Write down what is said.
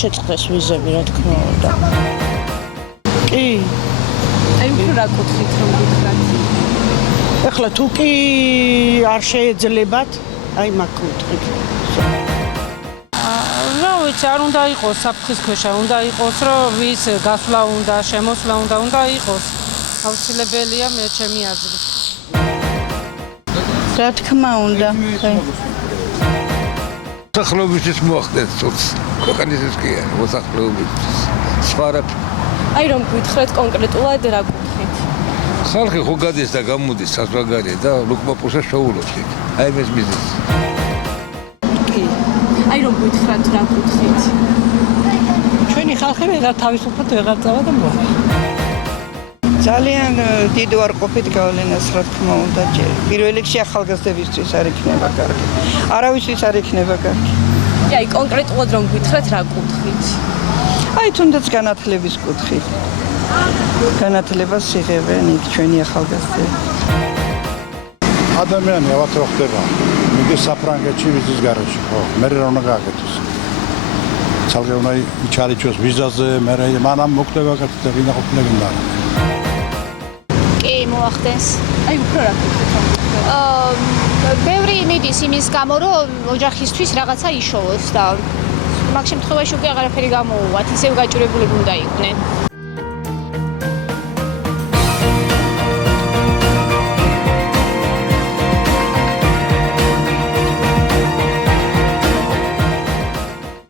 შეწყდეს ვიზები, რა თქმა უნდა. კი. აი უფრო რა კუთხით რომ გითხრათ? ეხლა თუ კი არ შეეძლებათ, აი მაგ კუთხით. რა ვიცი, არ უნდა იყოს საფრთხის ქვეშა, უნდა იყოს, რომ ვის გასვლა უნდა, შემოსვლა უნდა იყოს. აუცილებელია მე ჩემი აზრით. რა თქმა უნდა. მოსახლეობისთვის მოახდენს ცოტს. ქვეყანისთვის კი არა, მოსახლეობისთვის. სხვა რა. აი რომ გითხრათ კონკრეტულად რა კუთხით? ხალხი ხო გადის და გამოდის საზღვარგარეთ და ლუკმაპურსა შეულობს იქ. აი ეს მიზეზი. აი რომ გითხრათ რა კუთხით? ჩვენი ხალხი ვეღარ თავისუფლად ვეღარ წავა და მოვა. ძალიან დიდ უარყოფით გავლენას, რა თქმა უნდა, ჯერ. პირველ რიგში ახალგაზრდებისთვის არ იქნება კარგი. არავისთვის არ იქნება კარგი. აი კონკრეტულად რომ გითხრათ რა კუთხით? აი თუნდაც განათლების კუთხით. განათლებას იღებენ იქ ჩვენი ახალგაზრდები. ადამიანი ავად რო ხდება. მიდის საფრანგეთში ვიზის გარეშე, ხო, მე რა უნდა გააკეთოს? ცალკე უნდა იჩარიჩოს ვიზაზე, მე მანამ მოხდება კაცი და ვინა ყოფილა გინდა. კი, მოახდენს. აი უფრო რა კუთხით? ბევრი მიდის იმის გამო, რომ ოჯახისთვის რაღაცა იშოვოს და მაგ შემთხვევაში უკვე აღარაფერი გამოუვათ, ისევ გაჭირებულები უნდა იყვნენ.